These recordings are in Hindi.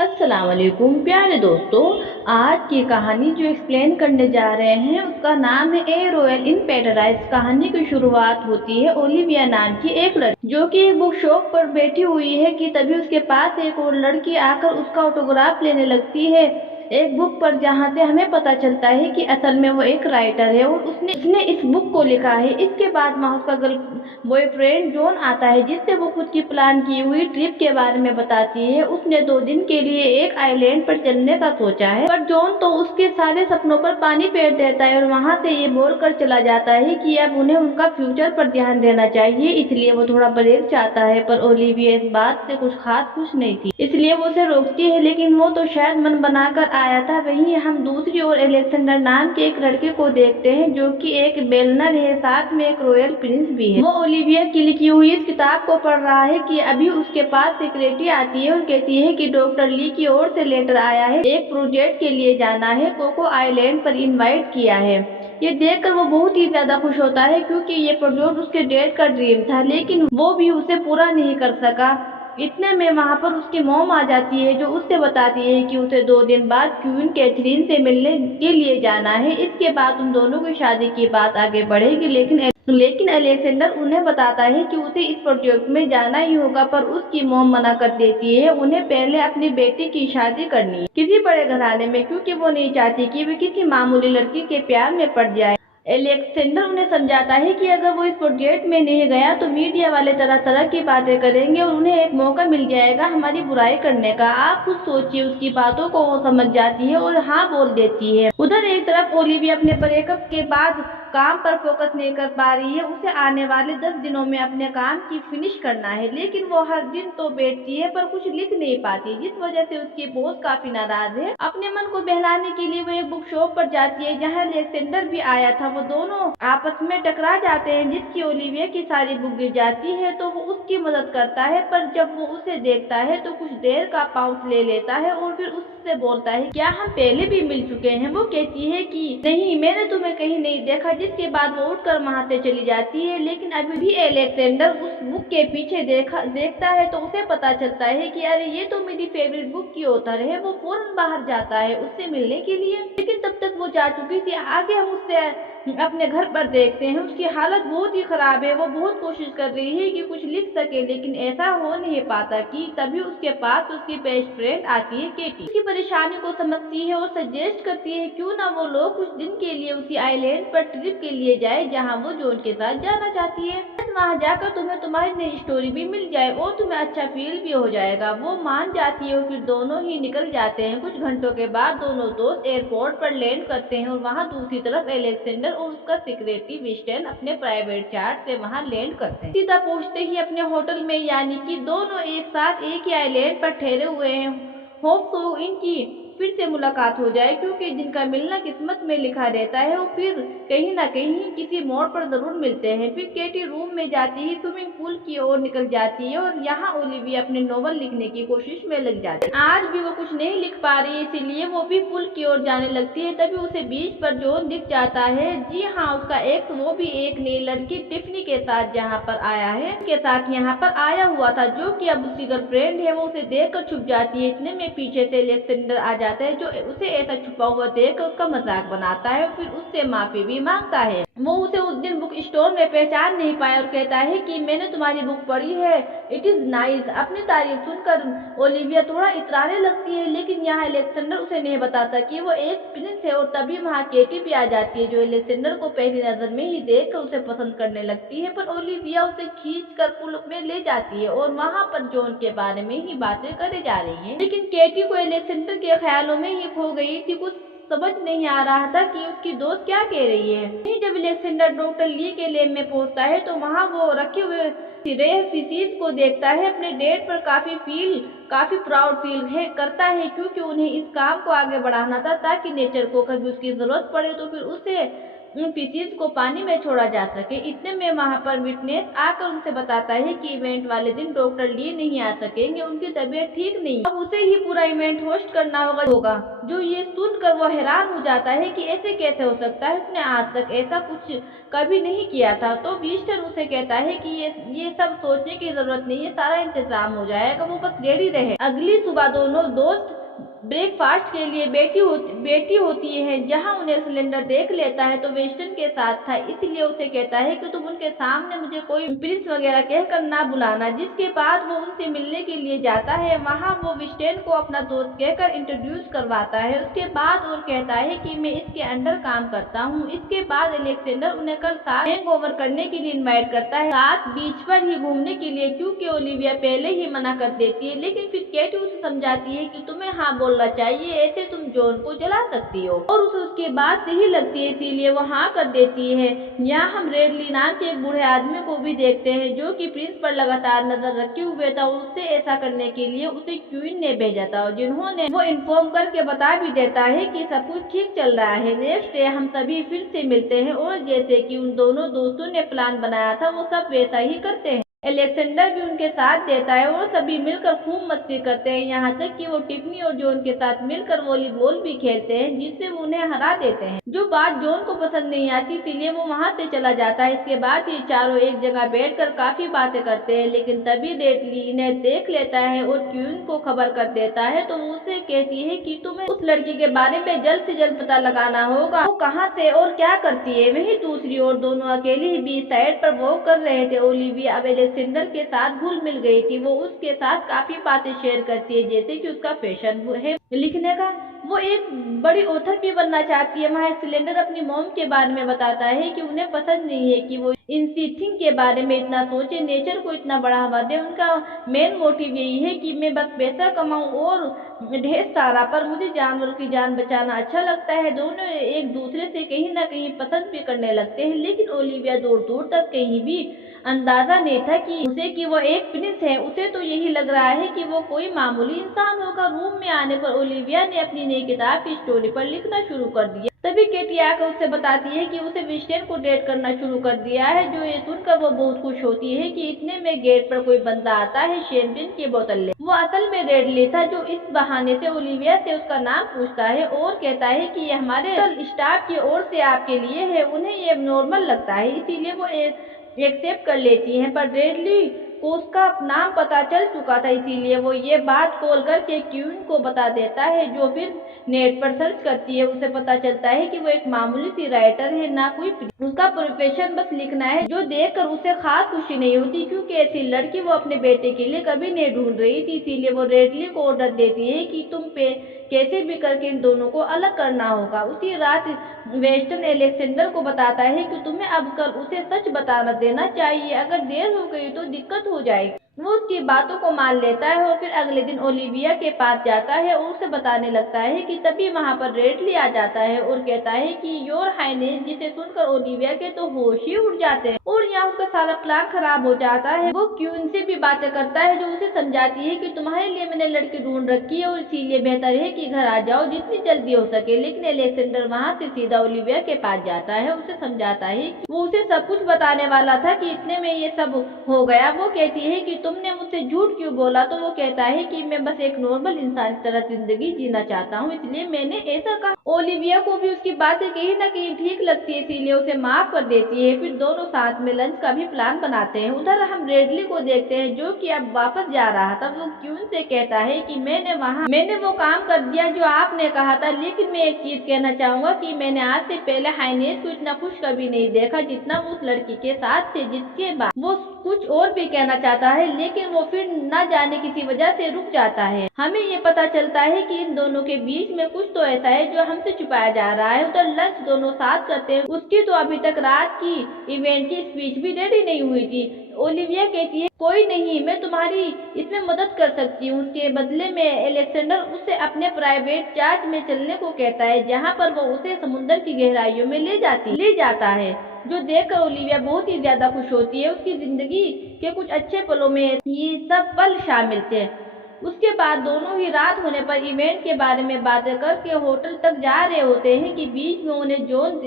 अस्सलाम वालेकुम प्यारे दोस्तों। आज की कहानी जो एक्सप्लेन करने जा रहे हैं उसका नाम है ए रॉयल इन पैराडाइज। कहानी की शुरुआत होती है ओलिविया नाम की एक लड़की जो कि एक बुक शॉप पर बैठी हुई है कि तभी उसके पास एक और लड़की आकर उसका ऑटोग्राफ लेने लगती है एक बुक पर, जहाँ से हमें पता चलता है कि असल में वो एक राइटर है और उसने उसने इस बुक को लिखा है। इसके बाद वहाँ उसका गर्ल बॉयफ्रेंड जॉन आता है जिससे वो खुद की प्लान की हुई ट्रिप के बारे में बताती है। उसने 2 दिन के लिए एक आइलैंड पर चलने का सोचा है, पर जॉन तो उसके सारे सपनों पर पानी फेर देता है और वहाँ से ये बोलकर चला जाता है कि अब उन्हें उनका फ्यूचर पर ध्यान देना चाहिए, इसलिए वो थोड़ा ब्रेक चाहता है। पर ओलिविया इस बात से कुछ खास खुश नहीं थी, इसलिए वो उसे रोकती है, लेकिन वो तो शायद मन बनाकर आया था। वहीं हम दूसरी ओर एलेक्सेंडर नाम के एक लड़के को देखते हैं जो कि एक बेलनर है, साथ में एक रॉयल प्रिंस भी है। वो ओलिविया की लिखी हुई इस किताब को पढ़ रहा है कि अभी उसके पास सेक्रेटरी आती है और कहती है कि डॉक्टर ली की ओर से लेटर आया है, एक प्रोजेक्ट के लिए जाना है, कोको आइलैंड पर इनवाइट किया है। ये देखकर वो बहुत ही ज्यादा खुश होता है क्योंकि ये प्रोजेक्ट उसके डैड का ड्रीम था, लेकिन वो भी उसे पूरा नहीं कर सका। इतने में वहां पर उसकी मॉम आ जाती है जो उससे बताती है कि उसे 2 दिन बाद क्वीन कैथरीन से मिलने के लिए जाना है। इसके बाद उन दोनों की शादी की बात आगे बढ़ेगी, लेकिन अलेक्जेंडर उन्हें बताता है कि उसे इस प्रोजेक्ट में जाना ही होगा, पर उसकी मॉम मना कर देती है। उन्हें पहले अपनी बेटी की शादी करनी है किसी बड़े घराने में, क्योंकि वो नहीं चाहती कि वे किसी मामूली लड़की के प्यार में पड़ जाए। एलेक्सेंडर उन्हें समझाता है कि अगर वो इस प्रोजेक्ट में नहीं गया तो मीडिया वाले तरह तरह की बातें करेंगे और उन्हें एक मौका मिल जाएगा हमारी बुराई करने का। आप खुद सोचिए, उसकी बातों को वो समझ जाती है और हाँ बोल देती है। उधर एक तरफ ओलिविया अपने ब्रेकअप के बाद काम पर फोकस नहीं कर पा रही है। उसे आने वाले 10 दिनों में अपने काम की फिनिश करना है, लेकिन वो हर दिन तो बैठती है पर कुछ लिख नहीं पाती, जिस वजह से उसकी बॉस काफी नाराज है। अपने मन को बहलाने के लिए वो एक बुक शॉप पर जाती है जहाँ अलेक्जेंडर भी आया था। वो दोनों आपस में टकरा जाते हैं जिसकी ओलिविया की सारी बुक गिर जाती है, तो वो उसकी मदद करता है, पर जब वो उसे देखता है तो कुछ देर का पाउच ले लेता है और फिर उससे बोलता है क्या हम पहले भी मिल चुके हैं। वो कहती है कि नहीं, मैंने तुम्हें कहीं नहीं देखा, जिसके बाद वो उठकर वहां से चली जाती है। लेकिन अभी भी एलेक्जेंडर उस बुक के पीछे देखता है तो उसे पता चलता है कि अरे ये तो मेरी फेवरेट बुक की ऑथर है। वो फौरन बाहर जाता है उससे मिलने के लिए, लेकिन तब तक वो जा चुकी थी। आगे हम उससे अपने घर पर देखते हैं, उसकी हालत बहुत ही खराब है। वो बहुत कोशिश कर रही है कि कुछ लिख सके, लेकिन ऐसा हो नहीं पाता कि तभी उसके पास उसकी बेस्ट फ्रेंड आती है केटी। उसकी परेशानी को समझती है और सजेस्ट करती है क्यों ना वो लोग कुछ दिन के लिए उसी आइलैंड पर ट्रिप के लिए जाए जहाँ वो जॉन के साथ जाना चाहती है। वहाँ जाकर तुम्हें तुम्हारी नई स्टोरी भी मिल जाए और तुम्हें अच्छा फील भी हो जाएगा। वो मान जाती है और फिर दोनों ही निकल जाते हैं। कुछ घंटों के बाद दोनों दोस्त एयरपोर्ट पर लैंड करते हैं और वहाँ दूसरी तरफ एलेक्जेंडर और उसका सेक्रेटरी विस्टन अपने प्राइवेट चार्ट से वहाँ लैंड करते हैं। सीधा पहुँचते ही अपने होटल में, यानी कि दोनों एक साथ एक ही आइलैंड पर ठहरे हुए हैं। होप सो इनकी फिर से मुलाकात हो जाए, क्योंकि जिनका मिलना किस्मत में लिखा रहता है वो फिर कहीं ना कहीं किसी मोड़ पर जरूर मिलते हैं। फिर केटी रूम में जाती है, स्विमिंग पूल की ओर निकल जाती है और यहाँ ओलिविया अपने नॉवल लिखने की कोशिश में लग जाती है। आज भी वो कुछ नहीं लिख पा रही है, इसीलिए वो भी पुल की ओर जाने लगती है। तभी उसे बीच पर जॉन दिख जाता है। जी हाँ, उसका एक्स, वो भी एक नई लड़की टिफनी के साथ जहाँ पर आया है, के साथ यहाँ पर आया हुआ था, जो कि अब उसकी गर्लफ्रेंड है। वो उसे देखकर छुप जाती है। इतने में पीछे से एलेक्जेंडर आ जाता है जो उसे ऐसा छुपा हुआ देखकर उसका मजाक बनाता है और फिर उससे माफी भी मांगता है। वो उसे उस दिन बुक स्टोर में पहचान नहीं पाया और कहता है कि मैंने तुम्हारी बुक पढ़ी है, इट इज नाइस। अपनी तारीफ सुनकर ओलिविया थोड़ा इतराने लगती है, लेकिन यहाँ एलेक्जेंडर उसे नहीं बताता कि वो एक प्रिंस है। और तभी वहाँ केटी भी आ जाती है जो एलेक्जेंडर को पहली नजर में ही देखकर उसे पसंद करने लगती है। पर ओलिविया उसे खींच कर पुल में ले जाती है और वहाँ पर जॉन के बारे में ही बातें करे जा रही है, लेकिन केटी को एलेक्जेंडर के ख्यालों में ही खो गई थी। कुछ समझ नहीं आ रहा था कि उसकी दोस्त क्या कह रही है। जब एलेक्जेंडर डॉक्टर ली के लैब में पहुंचता है तो वहाँ वो रखे हुए रेयर फिशीज को देखता है। अपने डेट पर काफी प्राउड फील करता है, क्योंकि उन्हें इस काम को आगे बढ़ाना था ताकि नेचर को कभी उसकी जरूरत पड़े तो फिर उसे उन फिशेज को पानी में छोड़ा जा सके। इतने में वहाँ पर विटनेस आकर उनसे बताता है कि इवेंट वाले दिन डॉक्टर ली नहीं आ सकेंगे, उनकी तबीयत ठीक नहीं, अब उसे ही पूरा इवेंट होस्ट करना होगा। जो ये सुनकर वो हैरान हो जाता है कि ऐसे कैसे हो सकता है, उसने आज तक ऐसा कुछ कभी नहीं किया था। तो विस्टन उसे कहता है कि ये सब सोचने की जरूरत नहीं है, सारा इंतजाम हो जाएगा, वो बस रेडी रहे। अगली सुबह दोनों दोस्त ब्रेकफास्ट के लिए बैठी होती है, जहां उन्हें सिलेंडर देख लेता है तो वेस्टर्न के साथ था, इसलिए उसे कहता है कि तुम उनके सामने मुझे कोई प्रिंस वगैरह कहकर ना बुलाना। जिसके बाद वो उनसे मिलने के लिए जाता है। वहां वो वेस्टर्न को अपना दोस्त कहकर इंट्रोड्यूस करवाता है। उसके बाद और कहता है कि मैं इसके अंडर काम करता हूँ। इसके बाद अलेक्जेंडर उन्हें कल साथ हैंगओवर करने के लिए इन्वाइट करता है, साथ बीच पर ही घूमने के लिए, क्योंकि ओलिविया पहले ही मना कर देती है। लेकिन फिर केटी उसे समझाती है कि तुम्हें हाँ बोलना चाहिए, ऐसे तुम जॉन को जला सकती हो, और उसे उसके बाद सही लगती है, इसीलिए वो हाँ कर देती है। यहाँ हम रेडली नाम के एक बूढ़े आदमी को भी देखते हैं, जो कि प्रिंस पर लगातार नजर रखे हुए था। उससे ऐसा करने के लिए उसे क्वीन ने भेजा था, और जिन्होंने वो इन्फॉर्म करके बता भी देता है कि सब कुछ ठीक चल रहा है। नेक्स्ट डे हम सभी फिर से मिलते हैं, और जैसे कि उन दोनों दोस्तों ने प्लान बनाया था, वो सब वैसा ही करते हैं। अलेक्जेंडर भी उनके साथ देता है और सभी मिलकर खूब मस्ती करते हैं, यहाँ तक कि वो टिफनी और जॉन के साथ मिलकर वॉलीबॉल भी खेलते हैं, जिससे वो उन्हें हरा देते हैं। जो बात जॉन को पसंद नहीं आती, इसीलिए वो वहाँ से चला जाता है। इसके बाद ये चारों एक जगह बैठकर काफी बातें करते हैं, लेकिन तभी रेडली इन्हें देख लेता है और क्वीन को खबर कर देता है। तो वो उसे कहती है कि तुम्हें उस लड़की के बारे में जल्द से जल्द पता लगाना होगा, वो कहाँ से और क्या करती है। वही दूसरी ओर दोनों अकेले ही बीच साइड पर वॉक कर रहे थे। ओलिविया अब अलेक्जेंडर के साथ घुल मिल गई थी। वो उसके साथ काफी बातें शेयर करती है, जैसे कि उसका फैशन है लिखने का, वो एक बड़ी ऑथर भी बनना चाहती है। वहाँ सिलेंडर अपनी मॉम के बारे में बताता है कि उन्हें पसंद नहीं है कि वो इन थिंग के बारे में इतना सोचे, नेचर को इतना बढ़ावा दे। उनका मेन मोटिव यही है कि मैं बस पैसा कमाऊं और ढेर सारा, पर मुझे जानवरों की जान बचाना अच्छा लगता है। दोनों एक दूसरे से कहीं ना कहीं पसंद भी करने लगते हैं, लेकिन ओलिविया दूर दूर तक कहीं भी अंदाजा नहीं था कि वो एक प्रिंस है। उसे तो यही लग रहा है कि वो कोई मामूली इंसान होगा। रूम में आने पर ओलिविया ने अपनी नई किताब की स्टोरी पर लिखना शुरू कर दिया। तभी केटी आकर उससे बताती है कि उसे विस्टन को डेट करना शुरू कर दिया है। जो ये सुनकर वो बहुत खुश होती है कि इतने में गेट पर कोई बंदा आता है शैंपेन की बोतल ले। वो असल में रेडली था, जो इस बहाने से ओलिविया से उसका नाम पूछता है और कहता है कि ये हमारे स्टाफ की ओर से आपके लिए है। उन्हें ये नॉर्मल लगता है, इसीलिए वो एक्सेप्ट कर लेती हैं, पर रेडली को उसका नाम पता चल चुका था, इसीलिए वो ये बात कॉल करके क्वीन को बता देता है, जो फिर नेट पर सर्च करती है। उसे पता चलता है कि वो एक मामूली सी राइटर है, ना कोई उसका प्रोफेशन बस लिखना है, जो देखकर उसे खास खुशी नहीं होती, क्योंकि ऐसी लड़की वो अपने बेटे के लिए कभी नहीं ढूंढ रही थी। इसीलिए वो रेडली को ऑर्डर देती है कि तुम पे कैसे भी करके इन दोनों को अलग करना होगा। उसी रात वेस्टर्न अलेक्जेंडर को बताता है कि तुम्हें अब कल उसे सच बताना देना चाहिए, अगर देर हो गई तो दिक्कत हो जाएगी। वो उसकी बातों को मान लेता है और फिर अगले दिन ओलिविया के पास जाता है और उसे बताने लगता है कि तभी वहाँ पर रेडली आ जाता है और कहता है कि योर हाइनेस, जिसे सुनकर ओलिविया के तो होश ही उड़ जाते हैं और यहाँ उसका सारा प्लान खराब हो जाता है। वो क्वीन से भी बातें करता है, जो उसे समझाती है कि तुम्हारे लिए मैंने लड़की ढूंढ रखी है और इसीलिए बेहतर है कि घर आ जाओ जितनी जल्दी हो सके। लेकिन अलेक्जेंडर वहाँ से सीधा ओलिविया के पास जाता है, उसे समझाता है कि वो उसे सब कुछ बताने वाला था कि इतने में ये सब हो गया। वो कहती है कि तुमने मुझसे झूठ क्यों बोला? तो वो कहता है कि मैं बस एक नॉर्मल इंसान की तरह जिंदगी जीना चाहता हूँ, इसलिए मैंने ऐसा कहा। ओलिविया को भी उसकी बातें कहीं ना कहीं ठीक लगती है, इसीलिए उसे माफ कर देती है। फिर दोनों साथ में लंच का भी प्लान बनाते हैं। उधर हम रेडली को देखते हैं, जो कि अब वापस जा रहा था। वो क्वीन से कहता है कि मैंने वो काम कर दिया जो आपने कहा था, लेकिन मैं एक चीज कहना चाहूंगा कि मैंने आज से पहले हाइनेस को इतना खुश कभी नहीं देखा जितना वो उस लड़की के साथ थे। जिसके बाद वो कुछ और भी कहना चाहता है, लेकिन वो फिर न जाने किसी वजह से रुक जाता है। हमें ये पता चलता है कि इन दोनों के बीच में कुछ तो ऐसा है जो हमसे छुपाया जा रहा है। उधर लंच दोनों साथ करते हैं। उसकी तो अभी तक रात की इवेंट की स्पीच भी रेडी नहीं हुई थी। ओलिविया कहती है कोई नहीं, मैं तुम्हारी इसमें मदद कर सकती हूँ। उसके बदले में अलेक्जेंडर उसे अपने प्राइवेट जहाज में चलने को कहता है, जहाँ पर वो उसे समुद्र की गहराइयों में ले जाता है, जो देखकर ओलिविया बहुत ही ज्यादा खुश होती है। उसकी जिंदगी के कुछ अच्छे पलों में ये सब पल शामिल थे। उसके बाद दोनों ही रात होने पर इवेंट के बारे में बातें करके होटल तक जा रहे होते हैं कि बीच में उन्हें जॉन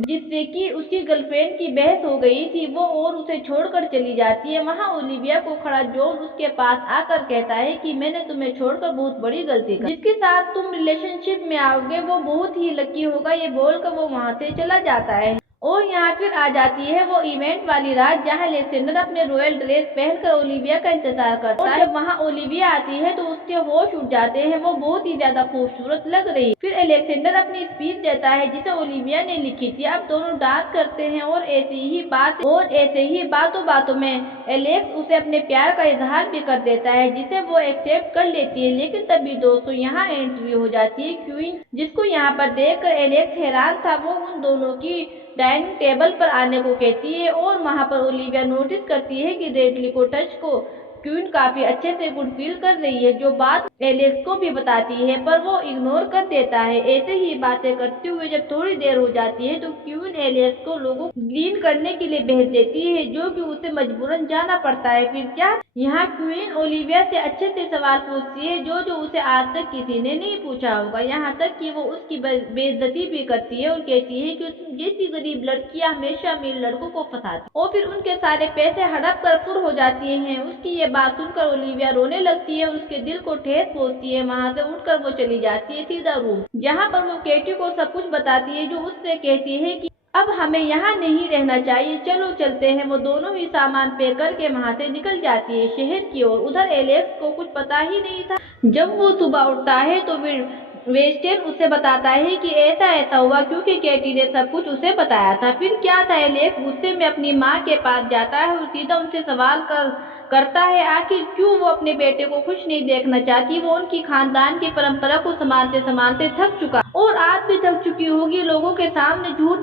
जिससे कि उसकी गर्लफ्रेंड की बहस हो गई थी वो और उसे छोड़कर चली जाती है। वहाँ ओलिविया को खड़ा जॉन उसके पास आकर कहता है कि मैंने तुम्हें छोड़कर बहुत बड़ी गलती की, जिसके साथ तुम रिलेशनशिप में आओगे वो बहुत ही लकी होगा। ये बोलकर वो वहाँ से चला जाता है। और यहाँ फिर आ जाती है वो इवेंट वाली रात जहाँ अलेक्जेंडर अपने रॉयल ड्रेस पहनकर ओलिविया का इंतजार करता है। जब वहाँ ओलिविया आती है तो उसके होश उड़ जाते हैं, वो बहुत ही ज्यादा खूबसूरत लग रही है। फिर अलेक्जेंडर अपनी स्पीच देता है जिसे ओलिविया ने लिखी थी। अब दोनों डांस करते हैं और ऐसे ही बातों बातों में एलेक्स उसे अपने प्यार का इजहार भी कर देता है जिसे वो एक्सेप्ट कर लेती है। लेकिन तभी दोस्तों यहाँ एंट्री हो जाती है क्वीन, जिसको यहाँ पर देखकर एलेक्स हैरान था। वो उन दोनों की डाइनिंग टेबल पर आने को कहती है और वहाँ पर ओलिविया नोटिस करती है कि रेडली को टच को क्वीन काफी अच्छे से गुड फील कर रही है, जो बात एलेक्स को भी बताती है पर वो इग्नोर कर देता है। ऐसे ही बातें करते हुए जब थोड़ी देर हो जाती है तो क्वीन एलेक्स को लोगों को क्लीन करने के लिए भेज देती है, जो कि उसे मजबूरन जाना पड़ता है। फिर क्या यहाँ क्वीन ओलिविया से अच्छे से सवाल पूछती है जो उसे आज तक किसी ने नहीं पूछा होगा। यहाँ तक कि वो उसकी बेइज्जती भी करती है और कहती है कि तुम जैसी गरीब लड़कियां हमेशा अमीर लड़कों को फंसाती और फिर उनके सारे पैसे हड़प कर फुर हो जाती हैं। उसकी ये बात सुनकर ओलिविया रोने लगती है और उसके दिल को ठेस पहुंचती है। वहाँ से उठकर वो चली जाती है सीधा रूम, जहाँ पर वो केटी को सब कुछ बताती है, जो उससे कहती है कि अब हमें यहाँ नहीं रहना चाहिए, चलो चलते हैं। वो दोनों ही सामान पे करके वहाँ से निकल जाती है शहर की ओर। उधर एलेक्स को कुछ पता ही नहीं था। जब वो सुबह उठता है तो वेस्टेन उसे बताता है कि ऐसा हुआ क्योंकि केटी ने सब कुछ उसे बताया था। फिर क्या था, एलेक्स गुस्से में अपनी माँ के पास जाता है और सीधा उनसे सवाल करता है आखिर क्यों वो अपने बेटे को खुश नहीं देखना चाहती। वो उनकी खानदान की परंपरा को संभालते संभालते थक चुका और आप भी थक चुकी होगी लोगों के सामने झूठ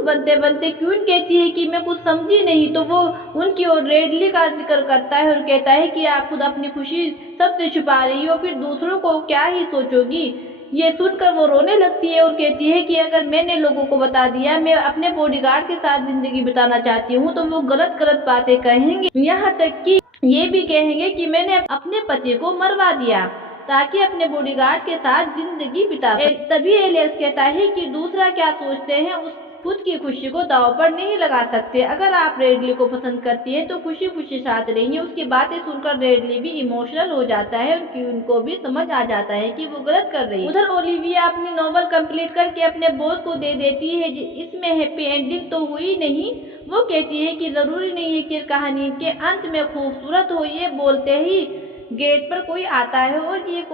बनते क्वीन कहती है कि मैं कुछ समझी नहीं। तो वो उनकी ओर रेडली का जिक्र करता है और कहता है कि आप खुद अपनी खुशी सबसे छुपा रही हो, फिर दूसरों को क्या ही सोचोगी। ये सुनकर वो रोने लगती है और कहती है कि अगर मैंने लोगों को बता दिया मैं अपने बॉडीगार्ड के साथ जिंदगी बिताना चाहती हूँ तो वो गलत बातें कहेंगे, यहाँ तक कि ये भी कहेंगे कि मैंने अपने पति को मरवा दिया ताकि अपने बॉडीगार्ड के साथ जिंदगी बिता सके। तभी एलेक्स कहता है कि दूसरा क्या सोचते हैं उस खुद की खुशी को दांव पर नहीं लगा सकते। अगर आप रेडली को पसंद करती है तो खुशी खुशी साथ रहिए। उसकी बातें सुनकर रेडली भी इमोशनल हो जाता है और क्वीन को भी समझ आ जाता है कि वो गलत कर रही है। उधर ओलिविया अपनी नॉवल कंप्लीट करके अपने बॉस को दे देती है। इसमें हैप्पी एंडिंग तो हुई नहीं। वो कहती है कि जरूरी नहीं है कि कहानी के अंत में खूबसूरत हो। ये बोलते ही गेट पर कोई आता है और ये